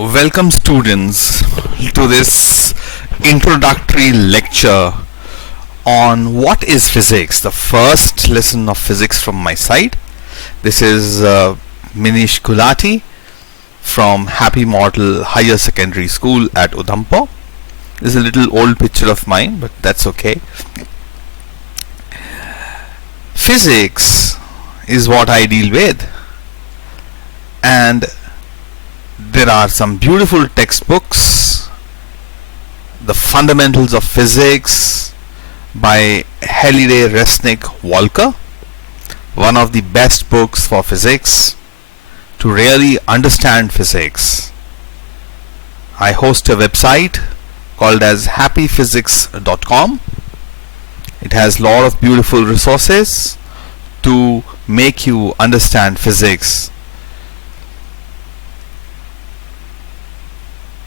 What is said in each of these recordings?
Welcome students to this introductory lecture on what is physics, the first lesson of physics from my side. This is Minish Gulati from Happy Model Higher Secondary School at Udhampur. This is a little old picture of mine, but that's okay. Physics is what I deal with, and there are some beautiful textbooks. The Fundamentals of Physics by Halliday Resnick Walker, one of the best books for physics to really understand physics. I host a website called as happyphysics.com. It has a lot of beautiful resources to make you understand physics.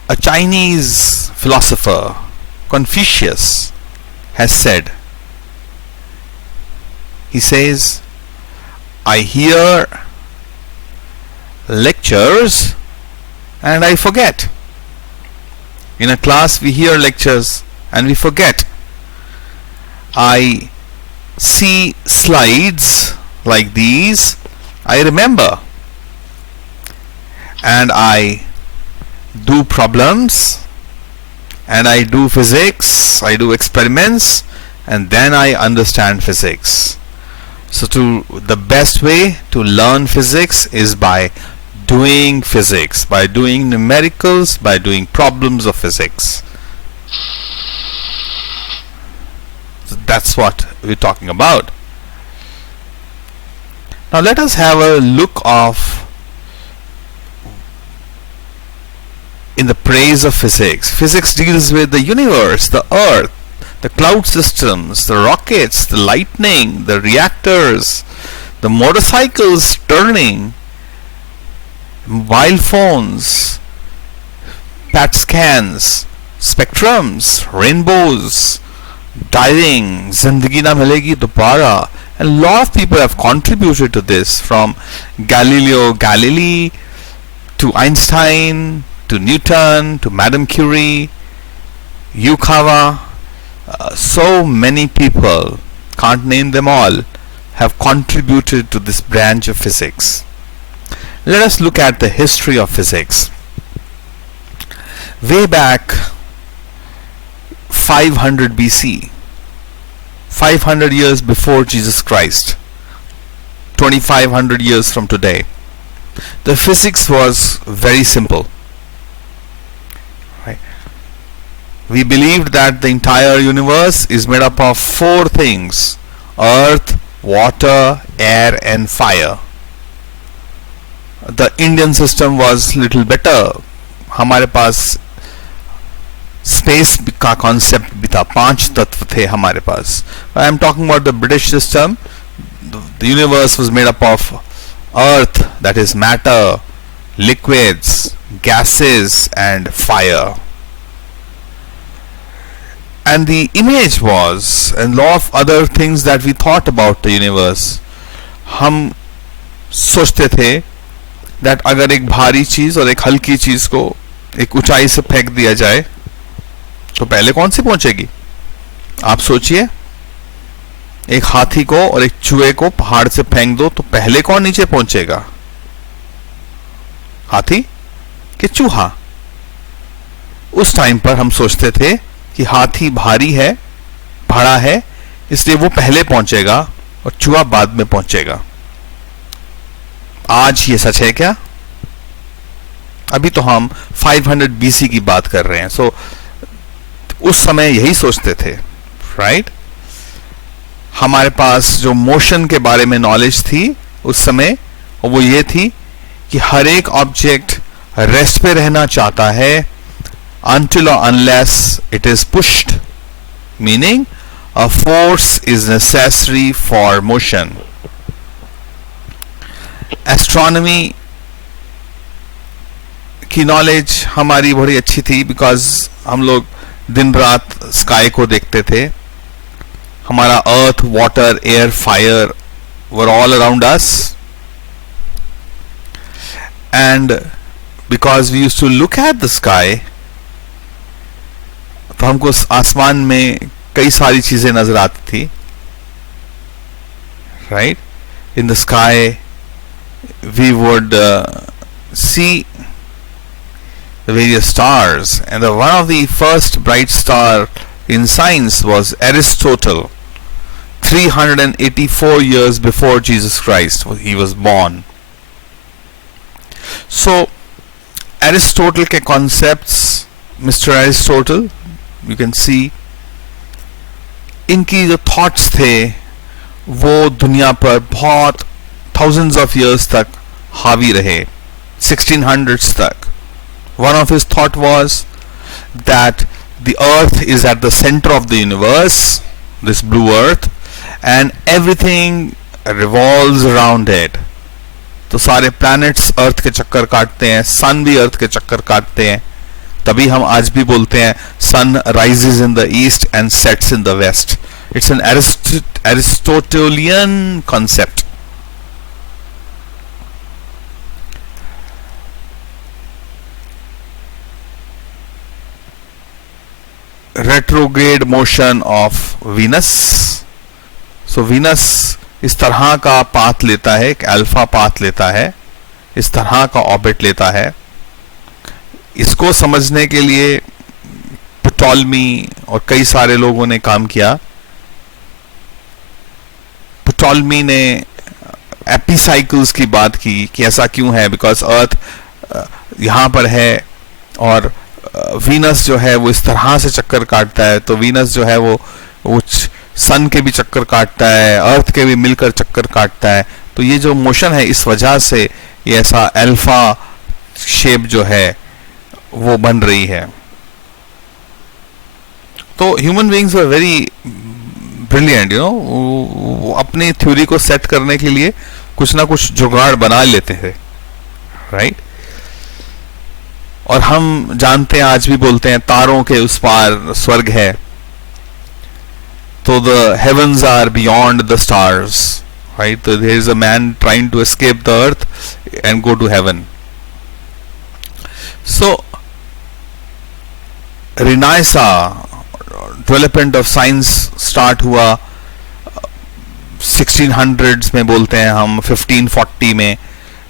A Chinese philosopher, Confucius, has said, he says, I hear lectures and I forget. In a class we hear lectures and we forget. I see slides like these, I remember, and I do problems, and I do physics, I do experiments, and then I understand physics. So the best way to learn physics is by doing physics, by doing numericals, by doing problems of physics. So that's what we're talking about. Now let us have a look of in the praise of physics. Physics deals with the universe, the earth, the cloud systems, the rockets, the lightning, the reactors, the motorcycles turning, mobile phones, PET scans, spectrums, rainbows, diving, Zindagi Na Milegi Dobara, and a lot of people have contributed to this, from Galileo Galilei to Einstein to Newton to Madame Curie, Yukawa. So many people, can't name them all, have contributed to this branch of physics. Let us look at the history of physics. Way back 500 BC, 500 years before Jesus Christ, 2500 years from today, the physics was very simple. We believed that the entire universe is made up of four things: earth, water, air and fire. The Indian system was little better. हमारे पास space का concept भी था, 5 तत्व थे हमारे पास. I am talking about the British system. The universe was made up of earth, that is matter, liquids, gases and fire. And the image was, and lot of other things that we thought about the universe. हम सोचते थे that अगर एक भारी चीज और एक हल्की चीज को एक ऊंचाई से फेंक दिया जाए तो पहले कौन सी पहुंचेगी? आप सोचिए, एक हाथी को और एक चूहे को पहाड़ से फेंक दो तो पहले कौन नीचे पहुंचेगा? हाथी कि चूहा? उस टाइम पर हम सोचते थे कि हाथी भारी है, बड़ा है, इसलिए वो पहले पहुंचेगा और चूहा बाद में पहुंचेगा. आज ये सच है क्या? अभी तो हम 500 BC की बात कर रहे हैं. सो उस समय यही सोचते थे, राइट? हमारे पास जो मोशन के बारे में नॉलेज थी उस समय, वो ये थी कि हर एक ऑब्जेक्ट रेस्ट पे रहना चाहता है until or unless it is pushed, meaning a force is necessary for motion. Astronomy की नॉलेज हमारी बड़ी अच्छी थी, बिकॉज हम लोग दिन रात स्काई को देखते थे. हमारा earth, water, air, fire were all around us, and because we used to look at the sky, तो हमको आसमान में कई सारी चीजें नजर आती थी, right? In the sky we would see the various stars, and one of the first bright star in science was Aristotle. 384 years before Jesus Christ he was born. So Aristotle के concepts, Mr. Aristotle, you can see, इनकी जो thoughts थे वो दुनिया पर बहुत thousands of years तक हावी रहे, 1600s तक. One of his thought was that the earth is at the center of the universe, this blue earth, and everything revolves around it. तो सारे planets अर्थ के चक्कर काटते हैं, sun भी अर्थ के चक्कर काटते हैं, तभी हम आज भी बोलते हैं sun rises in the east and sets in the west. It's an Aristotelian concept. Retrograde motion of Venus. So Venus इस तरह का पाथ लेता है, एक अल्फा पाथ लेता है, इस तरह का ऑर्बिट लेता है. इसको समझने के लिए प्टोलेमी और कई सारे लोगों ने काम किया. प्टोलेमी ने एपिसाइकल्स की बात की कि ऐसा क्यों है, बिकॉज अर्थ यहाँ पर है और वीनस जो है वो इस तरह से चक्कर काटता है, तो वीनस जो है वो सन के भी चक्कर काटता है, अर्थ के भी मिलकर चक्कर काटता है. तो ये जो मोशन है इस वजह से ये ऐसा अल्फा शेप जो है वो बन रही है. तो human beings were very brilliant, you know, अपनी थ्योरी को सेट करने के लिए कुछ ना कुछ जुगाड़ बना लेते थे, राइट? और हम जानते हैं, आज भी बोलते हैं, तारों के उस पार स्वर्ग है. So the heavens are beyond the stars, right? So there is a man trying to escape the earth and go to heaven. So Renaissance, development of science start हुआ 1600s में, बोलते हैं हम 1540 में.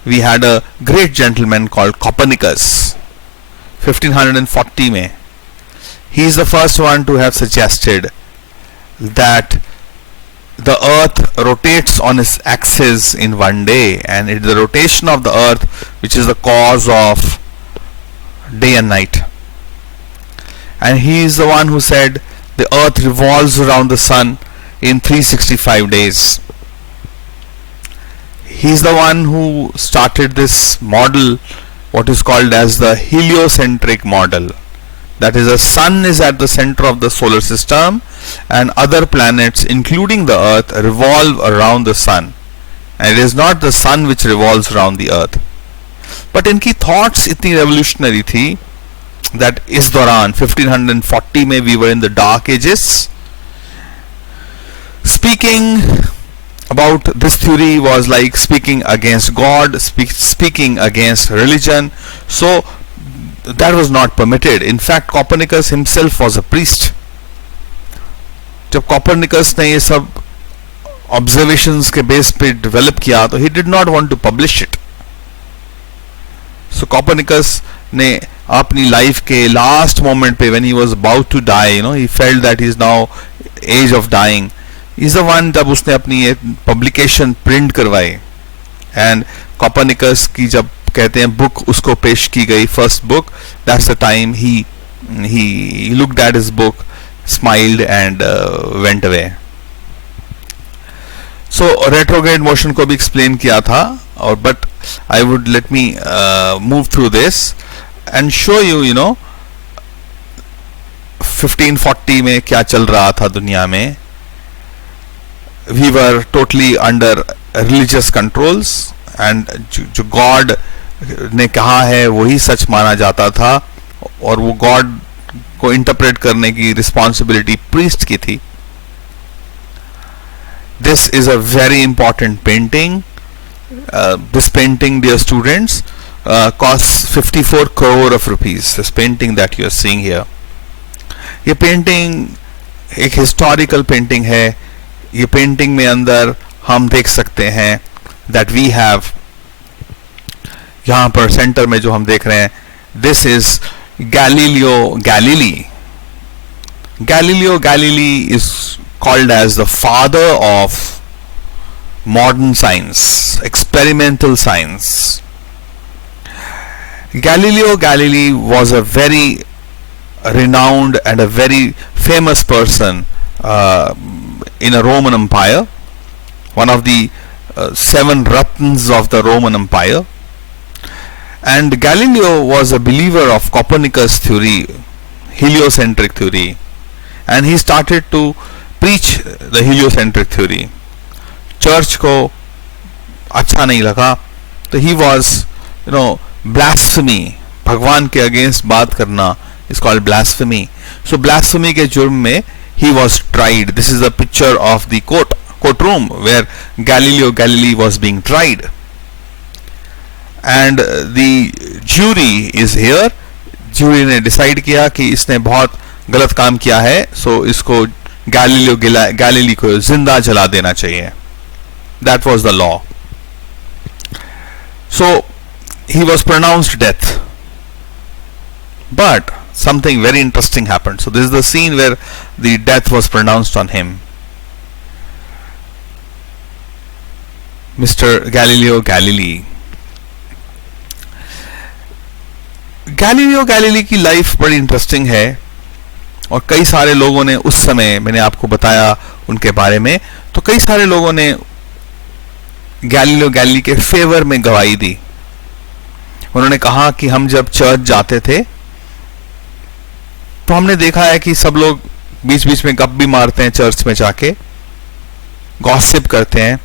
We had a great gentleman called Copernicus, 1540 में. He is the first one to have suggested that the earth rotates on its axis in one day, and it's the rotation of the earth which is the cause of day and night. And he is the one who said the earth revolves around the sun in 365 days. He is the one who started this model, what is called as the heliocentric model. That is, the sun is at the center of the solar system and other planets including the earth revolve around the sun, and it is not the sun which revolves around the earth. But इनकी thoughts इतनी revolutionary थी that इस दौरान 1540 में we were in the dark ages. Speaking about this theory was like speaking against God, speaking against religion. So that was not permitted. In fact, Copernicus himself was a priest. जब Copernicus ने ये सब observations के base पे develop किया, तो he did not want to publish it. So Copernicus ने अपनी life के last moment पे, when he was about to die, you know, he felt that he is now age of dying. He is the one जब उसने अपनी ये publication print करवाई, and Copernicus की जब कहते हैं book उसको पेश की गई, first book, that's the time he looked at his book, smiled and went away. So retrograde motion को भी explain किया था, और but I would let me move through this and show you, you know, 1540 में क्या चल रहा था दुनिया में. We were totally under religious controls, and जो God ने कहा है वही सच माना जाता था, और वो God को इंटरप्रेट करने की रिस्पॉन्सिबिलिटी प्रीस्ट की थी. This is a very important painting. This painting, dear students, costs 54 crore of rupees. This painting that you are seeing here. ये पेंटिंग एक हिस्टोरिकल पेंटिंग है. ये पेंटिंग में अंदर हम देख सकते हैं that we have, यहाँ पर सेंटर में जो हम देख रहे हैं, this is Galileo Galilei. Galileo Galilei is called as the father of modern science, experimental science. Galileo Galilei was a very renowned and a very famous person in a Roman Empire, one of the seven Ratnas of the Roman Empire. And Galileo was a believer of Copernicus theory, heliocentric theory, and he started to preach the heliocentric theory. Church को अच्छा नहीं लगा, तो he was, blasphemy, भगवान के against बात करना is called blasphemy. So blasphemy के जुर्म में he was tried. This is a picture of the courtroom where Galileo Galilei was being tried. And the jury is here. Jury ने decide किया कि इसने बहुत गलत काम किया है, so इसको Galileo Galilei को जिंदा जला देना चाहिए. That was the law. So he was pronounced death. But something very interesting happened. So this is the scene where the death was pronounced on him. Mr. Galileo Galilei. Galileo Galilei की life बड़ी interesting है, और कई सारे लोगों ने उस समय, मैंने आपको बताया उनके बारे में, तो कई सारे लोगों ने गैलीलियो गैलीली के फेवर में गवाही दी. उन्होंने कहा कि हम जब चर्च जाते थे तो हमने देखा है कि सब लोग बीच बीच में गप भी मारते हैं चर्च में जाके, गॉसिप करते हैं,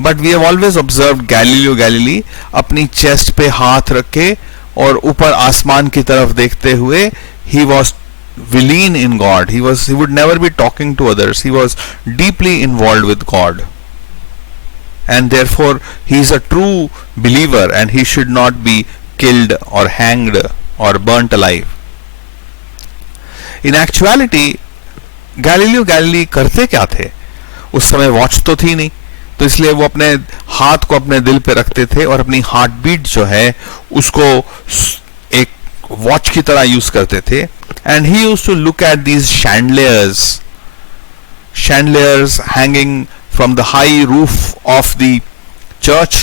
but we have always observed Galileo Galilei अपनी चेस्ट पे हाथ रख के और ऊपर आसमान की तरफ देखते हुए, he was villain in God. He would never be talking to others. He was deeply involved with God. And therefore, he is a true believer and he should not be killed or hanged or burnt alive. In actuality, Galileo Galilei करते क्या थे? उस समय watch तो थी नहीं, तो इसलिए वो अपने हाथ को अपने दिल पे रखते थे और अपनी हार्ट बीट जो है उसको एक वॉच की तरह यूज करते थे. And he used to look at these chandeliers hanging from the high roof of the church,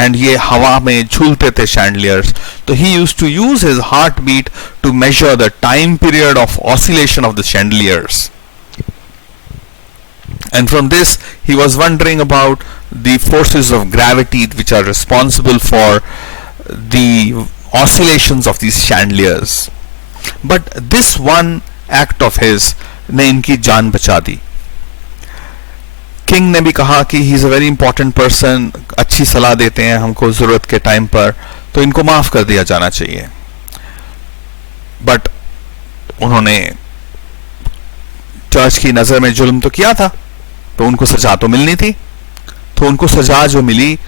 and ये हवा में झूलते थे chandeliers. तो he used to use his heartbeat to measure the time period of oscillation of the chandeliers. And from this, he was wondering about the forces of gravity which are responsible for the oscillations of these chandeliers. But this one act of his ने इनकी जान बचा दी. King ने भी कहा कि he is a very important person, अच्छी सलाह देते हैं हमको जरूरत के टाइम पर, तो इनको माफ कर दिया जाना चाहिए. बट उन्होंने चर्च की नजर में जुल्म तो किया था, तो उनको सजा तो मिलनी थी. तो उनको सजा जो मिली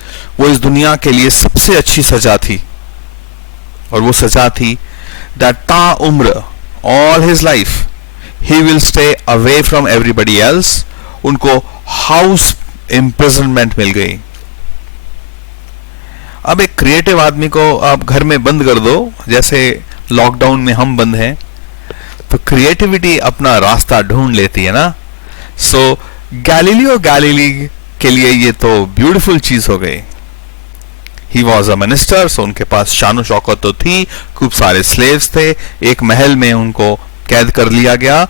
वो इस दुनिया के लिए सबसे अच्छी सजा थी, और वो सजा थी दैट ता उम्र, all his life he will stay away from everybody else. उनको हाउस इम्प्रिजनमेंट मिल गई. अब एक क्रिएटिव आदमी को आप घर में बंद कर दो, जैसे लॉकडाउन में हम बंद हैं, तो क्रिएटिविटी अपना रास्ता ढूंढ लेती है ना. सो गैलीलियो गैलीली के लिए ये तो ब्यूटीफुल चीज हो गई. ही वॉज अ मिनिस्टर, सो उनके पास शान शौकत तो थी, खूब सारे स्लेव्स थे, एक महल में उनको कैद कर लिया गया.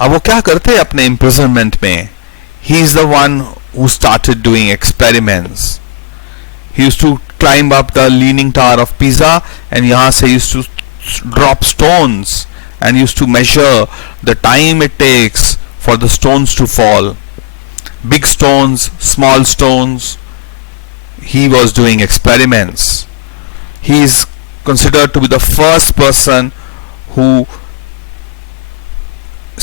अब वो क्या करते अपने इम्प्रिजनमेंट में? He is the one who started doing experiments. He used to climb up the leaning tower of Pisa, and यहां से used to drop stones and used to measure the time it takes for the stones to fall. Big stones, small stones. He was doing experiments. He is considered to be the first person who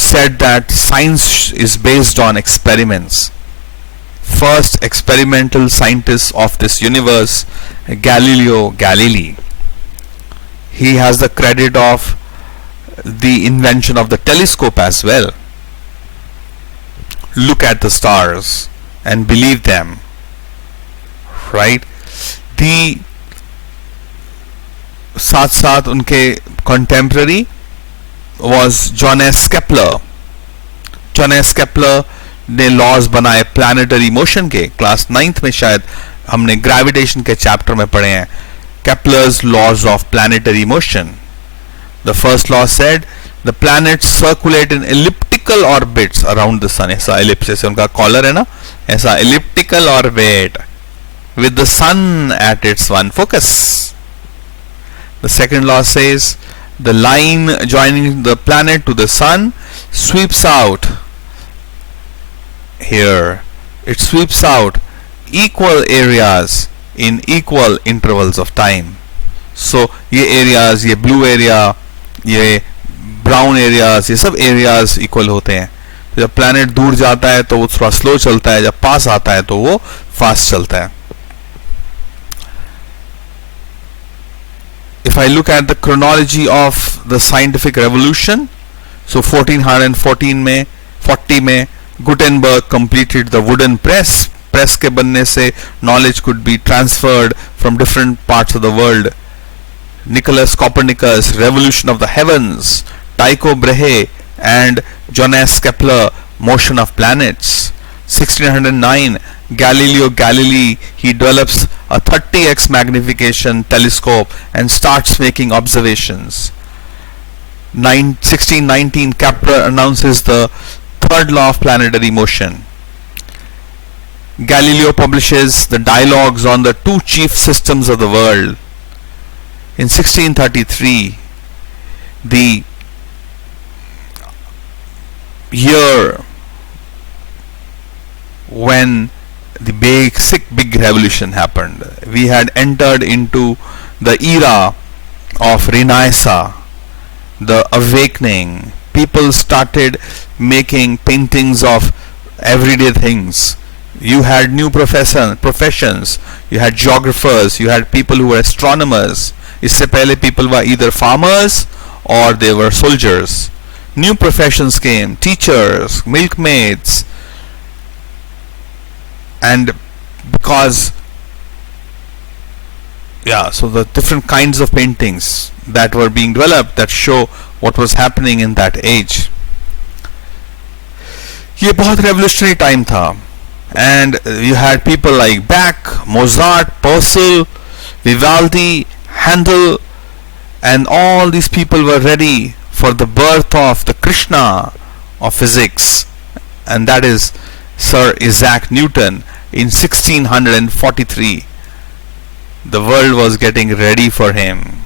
said that science is based on experiments. First experimental scientist of this universe, Galileo Galilei. He has the credit of the invention of the telescope as well. Look at the stars and believe them, right? The साथ साथ उनके contemporary was John S. Kepler. John S. Kepler ने laws बनाए planetary motion के. Class 9th में शायद हमने gravitation के चैप्टर में पढ़े हैं. Kepler's laws of planetary motion. The first law said the planets circulate in elliptical orbits around the sun. ऐसा ellipse जैसे उनका कॉलर है ना, ऐसा elliptical orbit with the sun at its one focus. The second law says the line joining the planet to the sun sweeps out here. It sweeps out equal areas in equal intervals of time. So ये areas, ये blue area, ये brown areas, ये सब areas equal होते हैं. तो जब planet दूर जाता है तो वो थोड़ा slow चलता है, जब पास आता है तो वो fast चलता है. If I look at the chronology of the scientific revolution, so 1414 में 40 में Gutenberg completed the wooden press. Press के बनने से knowledge could be transferred from different parts of the world. Nicholas Copernicus, revolution of the heavens. Tycho Brahe and John S. Kepler, motion of planets. 1609, Galileo Galilei, he develops a 30x magnification telescope and starts making observations. 1619, Kepler announces the third law of planetary motion. Galileo publishes the dialogues on the two chief systems of the world. In 1633, the year when the big revolution happened, we had entered into the era of Renaissance, the awakening. People started making paintings of everyday things. You had new professions. You had geographers. You had people who were astronomers. इससे पहले people were either farmers or they were soldiers. New professions came: teachers, milkmaids. And because so the different kinds of paintings that were being developed that show what was happening in that age. ये बहुत revolutionary time था. And you had people like Bach, Mozart, Purcell, Vivaldi, Handel, and all these people were ready for the birth of the Krishna of physics, and that is Sir Isaac Newton. In 1643, the world was getting ready for him.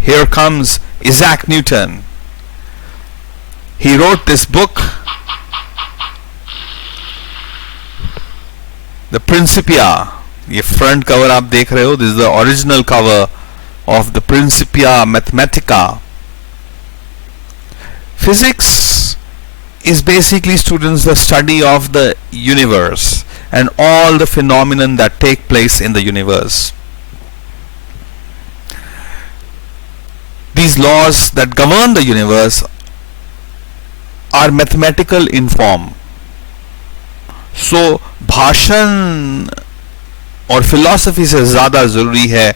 Here comes Isaac Newton. He wrote this book, The Principia. ये front cover आप देख रहे हो. This is the original cover of the Principia Mathematica. Physics is basically, students, the study of the universe and all the phenomenon that take place in the universe. These laws that govern the universe are mathematical in form. So भाषण और philosophy से ज़्यादा ज़रूरी है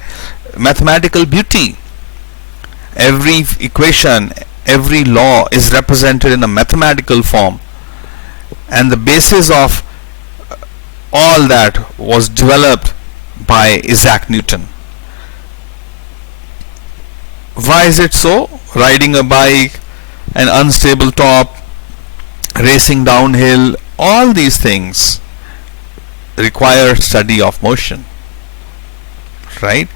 mathematical beauty. Every equation, every law is represented in a mathematical form, and the basis of all that was developed by Isaac Newton. Why is it so? Riding a bike, an unstable top, racing downhill, all these things require study of motion, right?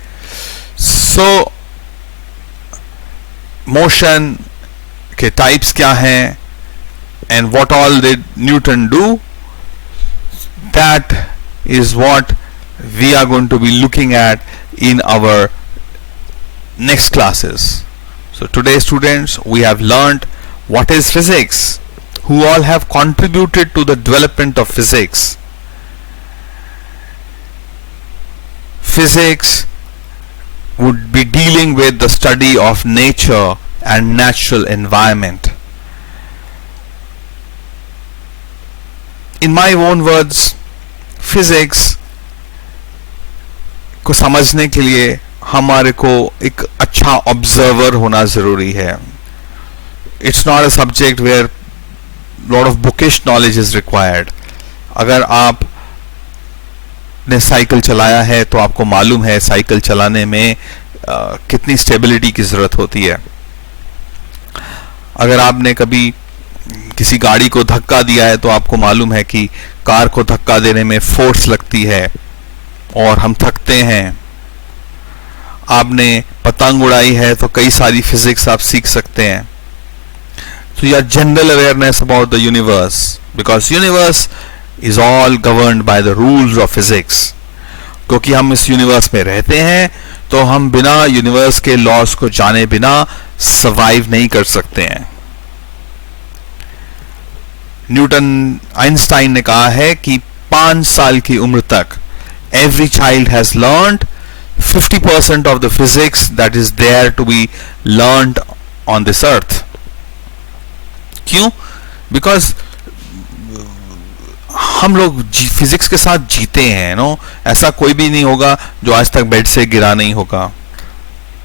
So motion के types क्या हैं and what all did Newton do, that is what we are going to be looking at in our next classes. So today, students, we have learnt what is physics, who all have contributed to the development of physics. Physics would be dealing with the study of nature and natural environment. In my own words, physics को समझने के लिए हमारे को एक अच्छा observer होना जरूरी है. It's not a subject where lot of bookish knowledge is required. अगर आप ने साइकिल चलाया है तो आपको मालूम है साइकिल चलाने में कितनी स्टेबिलिटी की जरूरत होती है. अगर आपने कभी किसी गाड़ी को धक्का दिया है तो आपको मालूम है कि कार को धक्का देने में फोर्स लगती है और हम थकते हैं. आपने पतंग उड़ाई है तो कई सारी फिजिक्स आप सीख सकते हैं. So your general awareness about the universe, because universe is all governed by the rules of physics. क्योंकि हम इस यूनिवर्स में रहते हैं तो हम बिना यूनिवर्स के लॉस को जाने बिना सर्वाइव नहीं कर सकते हैं. न्यूटन आइंस्टाइन ने कहा है कि 5 साल की उम्र तक every child has learned 50% of the physics that is there to be learned on this earth. क्यों? Because हम लोग फिजिक्स के साथ जीते हैं. नो ऐसा कोई भी नहीं होगा जो आज तक बेड से गिरा नहीं होगा,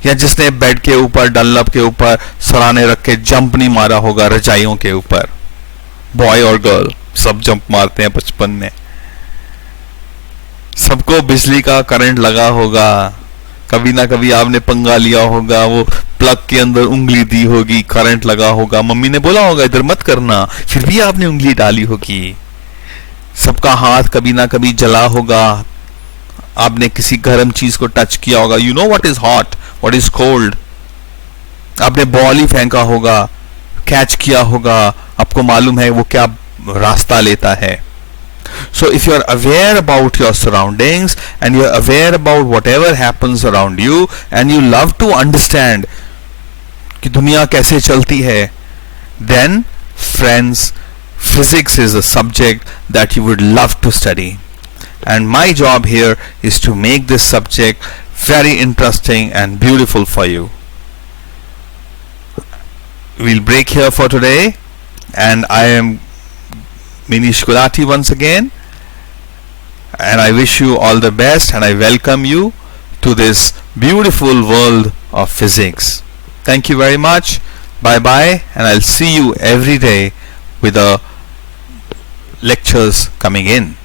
या जिसने बेड के ऊपर डनलप के ऊपर सराहने रख के जंप नहीं मारा होगा रजाइयों के ऊपर. बॉय और गर्ल सब जंप मारते हैं बचपन में. सबको बिजली का करंट लगा होगा. कभी ना कभी आपने पंगा लिया होगा, वो प्लग के अंदर उंगली दी होगी, करंट लगा होगा, मम्मी ने बोला होगा इधर मत करना, फिर भी आपने उंगली डाली होगी. सबका हाथ कभी ना कभी जला होगा. आपने किसी गर्म चीज को टच किया होगा. You know what is hot, what is cold. आपने बॉल ही फेंका होगा, कैच किया होगा, आपको मालूम है वो क्या रास्ता लेता है. So if you are aware about your surroundings and you are aware about whatever happens around you and you love to understand कि दुनिया कैसे चलती है, then friends, physics is a subject that you would love to study. And my job here is to make this subject very interesting and beautiful for you. We'll break here for today, and I am Minish Gulati once again, and I wish you all the best and I welcome you to this beautiful world of physics. Thank you very much. Bye bye, and I'll see you every day with the lectures coming in.